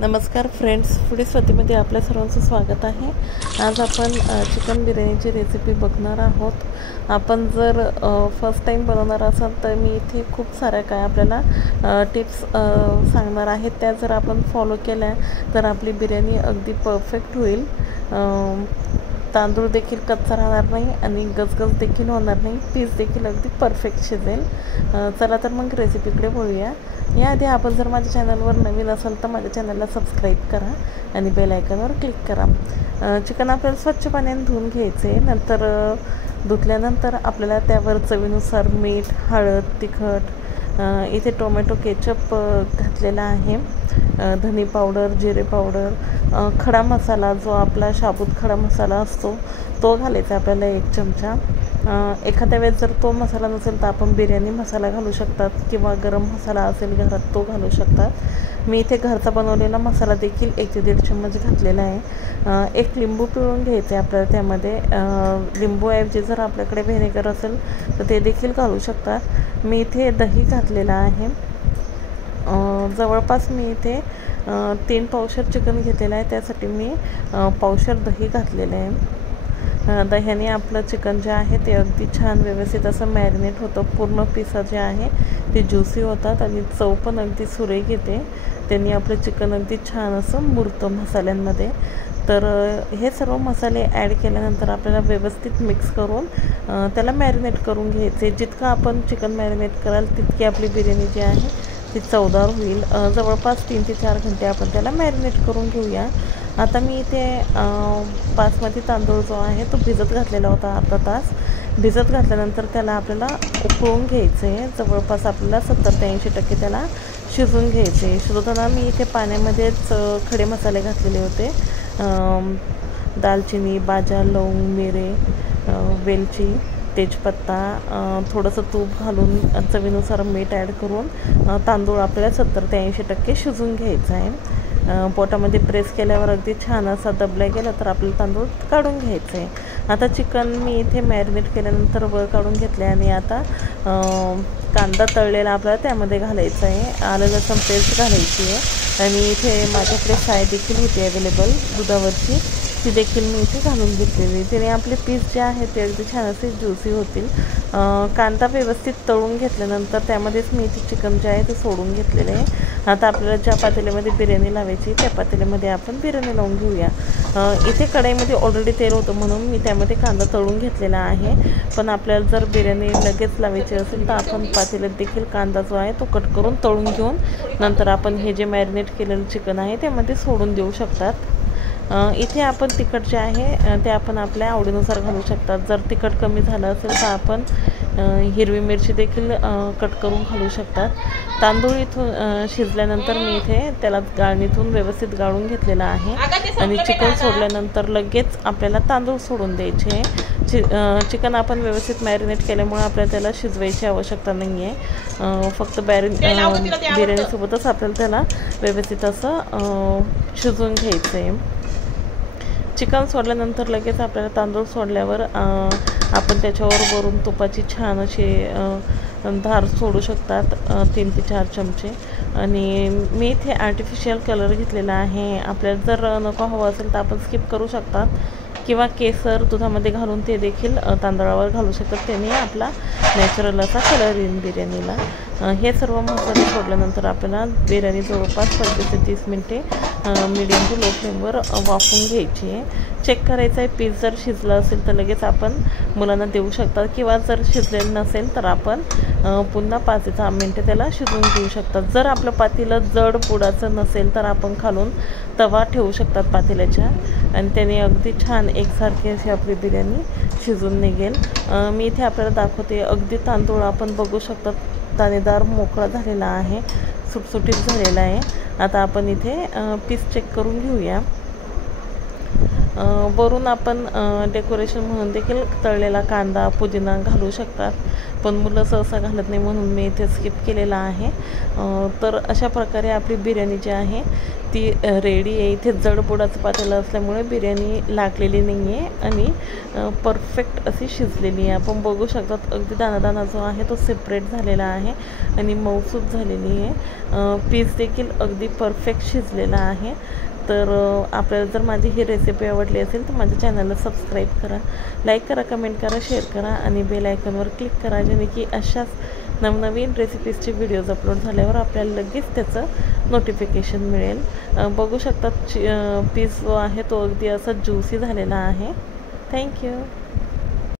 नमस्कार friends, foodie स्वातीमध्ये आपल्या सर्वांचं स्वागत आहे। आज आपण चिकन बिर्याणीची रेसिपी बघणार आहोत। आपण जर फर्स्ट टाइम बनवणार असाल तर मी इथे खूप साऱ्या काय आपल्याला टिप्स सांगणार आहे। त्या जर आपण फॉलो केल्या तर आपली बिर्याणी अगदी परफेक्ट होईल। तांदूळ देखील कच्चा राहणार नाही आणि गजगज देखील होणार नाही, पीस देखील अगदी परफेक्ट शिजेल। चला तर मग रेसिपीकडे वळूया। याआधी आपण जर माझ्या चॅनलवर नवीन असाल तर माझ्या चॅनलला सबस्क्राईब करा आणि बेल आयकॉनवर क्लिक करा। चिकन आपल्याला स्वच्छ पाण्याने धुवून घ्यायचे। नंतर धुतल्यानंतर आपल्याला त्यावर चवीनुसार मीठ, हळद, तिखट, इथे टोमॅटो केचप घातलेला आहे, धनी पावडर, जिरे पावडर, खडा मसाला जो आपला साबूत खडा मसाला असतो तो घालायचा आपल्याला 1 चमचा। एखाद्या वेळेस जर तो मसाला नसेल तर आपण बिर्याणी मसाला घालू शकतात किंवा गरम मसाला असेल घरात तो घालू शकतात। मी इथे घरचा बनवलेला मसाला देखील 1 ते 1.5 चम्मच घातलेला आहे। 1 लिंबू पिळून घ्यायचे आपल्याला त्यामध्ये। लिंबूऐवजी जर आपल्याकडे व्हिनेगर असेल तर ते देखील घालू शकतात। मी इथे दही घातलेला आहे। जवळपास मी इथे 3 पावशर चिकन घेतलेलं आहे, त्यासाठी मी पावशर दही घातलेलं आहे। दह्याने आपलं चिकन जे आहे ते अगदी छान व्यवस्थित असं मॅरिनेट होतं। पूर्ण पीस जे आहे ते ज्युसी होतात आणि चव पण अगदी सुरेख येते। त्यांनी आपलं चिकन अगदी छान असं मुरतं मसाल्यांमध्ये। तर हे सर्व मसाले ॲड केल्यानंतर आपल्याला व्यवस्थित मिक्स करून त्याला मॅरिनेट करून घ्यायचे। जितकं आपण चिकन मॅरिनेट कराल तितकी आपली बिर्याणी जी आहे ती चवदार होईल। जवळपास 3 ते 4 घंटे आपण त्याला मॅरिनेट करून घेऊया। आता मी इथे बासमती तांदूळ जो आहे तो भिजत घातलेला होता अर्धा तास। भिजत घातल्यानंतर त्याला आपल्याला उकळून घ्यायचं आहे। जवळपास आपल्याला 70 ते 80% त्याला शिजवून घ्यायचे। शिजवताना मी इथे पाण्यामध्येच खडे मसाले घातलेले होते, दालचिनी, बाजा, लवंग, मिरे, वेलची, तेजपत्ता, थोडंसं तूप घालून चवीनुसार मीठ ॲड करून तांदूळ आपल्याला 70 ते 80% शिजवून घ्यायचा आहे। पोटामध्ये प्रेस केल्यावर अगदी छान असा दबला गेला तर आपल्याला तांदूळ काढून घ्यायचं आहे। आता चिकन मी इथे मॅरिनेट केल्यानंतर वर काढून घेतले आणि आता कांदा तळलेला आपल्याला त्यामध्ये घालायचा आहे। आलं लसूण पेस्ट घालायची आहे आणि इथे माझ्याकडे साय देखील होती अवेलेबल दुधावरची, ती देखील मी इथे घालून घेतलेली। त्याने आपले पीस जे आहे ते अगदी छान असे ज्युसी होतील। कांदा व्यवस्थित तळून घेतल्यानंतर त्यामध्येच मी इथे चिकन जे आहे ते सोडून घेतलेले आहे। आता आपल्याला ज्या पातेल्यामध्ये बिर्याणी लावायची त्या पातेल्यामध्ये आपण बिर्याणी लावून घेऊया। इथे कढईमध्ये ऑलरेडी तेल होतं म्हणून मी त्यामध्ये कांदा तळून घेतलेला आहे, पण आपल्याला जर बिर्याणी लगेच लावायची असेल तर आपण पातेल्यात देखील कांदा जो आहे तो कट करून तळून घेऊन नंतर आपण हे जे मॅरिनेट केलेलं चिकन आहे त्यामध्ये सोडून देऊ शकतात। इथे आपण तिखट जे आहे ते आपण आपल्या आवडीनुसार घालू शकतात। जर तिखट कमी झालं असेल तर आपण हिरवी मिरची देखील कट करून घालू शकतात। तांदूळ इथून शिजल्यानंतर मी इथे त्याला गाळणीतून व्यवस्थित गाळून घेतलेला आहे आणि चिकन सोडल्यानंतर लगेच आपल्याला तांदूळ सोडून द्यायचे। चिकन आपण व्यवस्थित मॅरिनेट केल्यामुळे आपल्याला त्याला शिजवायची आवश्यकता नाही आहे, फक्त बिर्याणीसोबतच आपल्याला त्याला व्यवस्थित असं शिजवून घ्यायचं आहे। चिकन सोडल्यानंतर लगेच आपल्याला तांदूळ सोडल्यावर आपण त्याच्यावर वरून तुपाची छान अशी धार सोडू शकतात 3 ते 4 चमचे। आणि मी इथे आर्टिफिशियल कलर घेतलेला आहे। आपल्याला जर नको हवं असेल तर आपण स्किप करू शकतात किंवा केसर दुधामध्ये घालून ते देखील तांदळावर घालू शकतात, त्याने आपला नॅचरल असा कलर येईल बिर्याणीला। हे सर्व मसाले सोडल्यानंतर आपल्याला बिर्याणी जवळपास 25 ते 30 मिनटे मीडियम टू लो फ्लेमवर वाफवून घ्यायची आहे। चेक करायचं आहे, पीस जर शिजलं असेल तर लगेच आपण मुलांना देऊ शकतात किंवा जर शिजलेलं नसेल तर आपण पुन्हा 5 ते 6 मिनटे त्याला शिजवून घेऊ शकतात। जर आपलं पातेलं जड बुडाचं नसेल तर आपण खालून तवा ठेवू शकतात पातेल्याच्या आणि त्याने अगदी छान एकसारखी अशी आपली बिर्याणी शिजून निघेल। मी इथे आपल्याला दाखवते, अगदी तांदूळ आपण बघू शकतात दाणेदार मोकळा झालेला आहे, सुटसुटीत झालेला आहे। आता आपण इथे पीस चेक करून घेऊया। वरून आपण डेकोरेशन म्हणून देखील तळलेला कांदा, पुदिना घालू शकतात। पण मुलं सहसा घालत नाही म्हणून मी इथे स्किप केलेला आहे। तर अशा प्रकारे आपली बिर्याणी जी आहे ती रेडी आहे। इथे जडबुडाचं पातेलं असल्यामुळे बिर्याणी लागलेली नाही आहे आणि परफेक्ट अशी शिजलेली आहे। आपण बघू शकतात अगदी दाना जो आहे तो सेपरेट झालेला आहे आणि मऊसूत झालेली आहे। पीस देखील अगदी परफेक्ट शिजलेला आहे। तर आपल्याला जर माझी ही रेसिपी आवडली असेल तर माझ्या चॅनलला सबस्क्राईब करा, लाईक करा, कमेंट करा, शेअर करा आणि बेल आयकॉनवर क्लिक करा, जेणे की अशाच नवनवीन रेसिपीजचे व्हिडिओज अपलोड झाल्यावर आपल्याला लगेच त्याचं नोटिफिकेशन मिळेल। बघू शकतात पीस जो आहे तो अगदी असा ज्युसी झालेला आहे। थँक्यू।